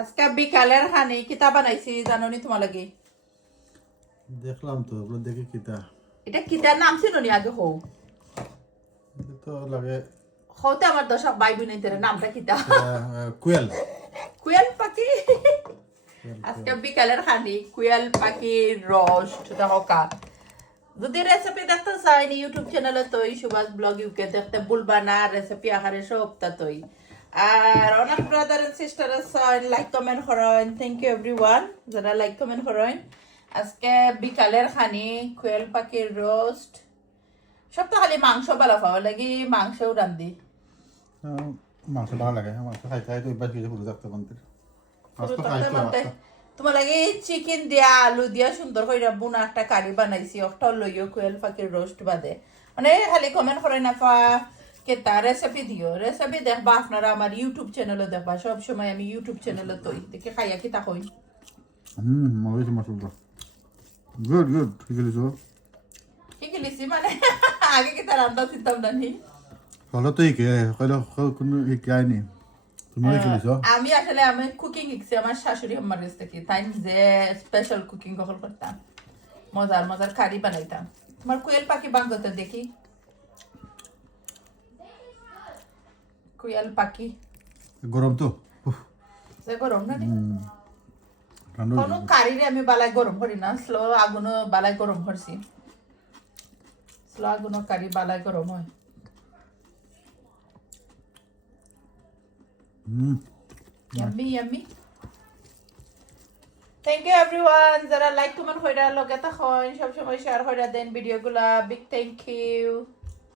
আজকে বিকালের হানি কিতা বানাইছি জানো নি তোমার লাগে? দেখলাম তো ওগুলো দেখি কিতা এটা কিতার নাম ছিল নি আগে হও এটা তো লাগে হতে আমার দর্শক ভাই বোনের নামটা কিতা? কুয়েল কুয়েল পাখি। আজকে বিকালের হানি কুয়েল পাখির রোস্ট দেখো কা। যদি রেসিপি দেখতে চাইনি ইউটিউব চ্যানেলে তৈ সুভাষ ব্লগ ইউকে দেখতে ভুলবা না, রেসিপি আকারে সবটা তৈ। আর অনেক ব্রাদার এন্ড সিস্টার আছেন, লাইক কমেন্ট করেন। থ্যাংক ইউ এভরিওয়ান যারা লাইক কমেন্ট করেন। আজকে বিকালের খানি কুয়েল পাখির রোস্ট। সব তো খালি মাংস বালা পাওয়া লাগি মাংসও রান্ধি। মাংস ভালো লাগে, মাংস খাইতে খাইতে অভ্যাস কিছু পুরো থাকতে পারতে মাছ তো খাইতে মাছ তোমার লাগে চিকেন দিয়া আলু দিয়া সুন্দর করে বুনা একটা কারি বানাইছি, একটা লইও কুয়েল পাখির রোস্ট বাদে। মানে খালি কমেন্ট করে না পা কেতা রেসিপি দিও, রেসিপি দেখবা আপনারা আমার ইউটিউব চ্যানেলে দেখবা। সব সময় আমি ইউটিউব চ্যানেলে তৈ দেখে খাইয়া কি তা কই। মজা মশলা গুড গুড ঠিক আছে কি গেলিছি মানে আগে কি তার রান্না চিন্তাম না নি। হলো তো কে কইলো কোনো ইকাই নি তুমি কি লিছো আমি আসলে আমি কুকিং শিখছি আমার শাশুড়ি আম্মার কাছ থেকে। তাই যে স্পেশাল কুকিং কখন করতাম, মজার মজার কারি বানাইতাম। তোমার কুয়েল পাখি বাঙ্গতে দেখি, কুয়েল পাখি গরম তো যে গরম না নি? ঠান্ডা কোনো কারিরে আমি বালাই গরম করি না, স্লো আগুনও বালাই গরম করছি। স্লো আগুনও কারি বালাই গরম হয়। Yummy yummy. Thank you everyone যারা লাইক কমেন্ট কইরা লগে থাকেন, সব সময় শেয়ার কইরা দেন ভিডিওগুলা। Big thank you.